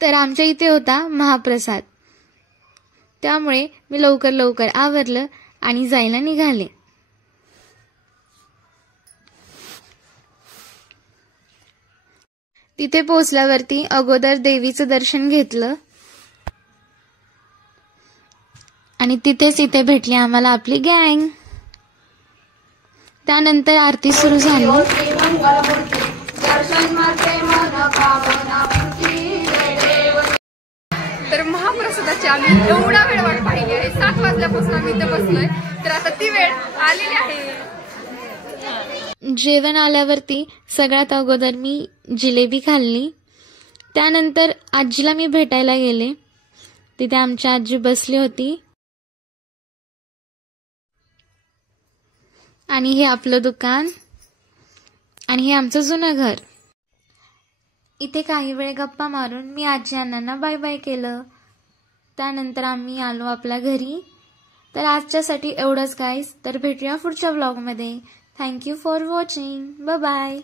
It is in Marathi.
तर आमच्या इथे होता महाप्रसाद, त्यामुळे मी लवकर आवरलं आणि जायला निघाले. तिथे पोहोचल्यावरती अगोदर देवीचं दर्शन घेतलं आणि तिथेच इथे भेटली आम्हाला आपली गँग. त्यानंतर आरती सुरू झाली. तर महाप्रसादाची आम्ही एवढा वेळ वाट पाहिली आहे. 7 वाजल्यापासून आम्ही इथे बसलोय, तर आता ती वेळ आलेली आहे. जेवण आल्यावरती सगळ्यात अगोदर मी जिलेबी खाल्ली. त्यानंतर आजीला मी भेटायला गेले. तिथे आमची आजी बसली होती. आणि हे आपलं दुकान आणि हे आमचं जुनं घर. इथे काही वेळ गप्पा मारून मी आजी अण्णांना बाय बाय केलं. त्यानंतर आम्ही आलो आपल्या घरी. तर आजच्यासाठी एवढंच गाईज. तर भेटूया पुढच्या व्लॉगमध्ये. Thank you for watching. Bye bye.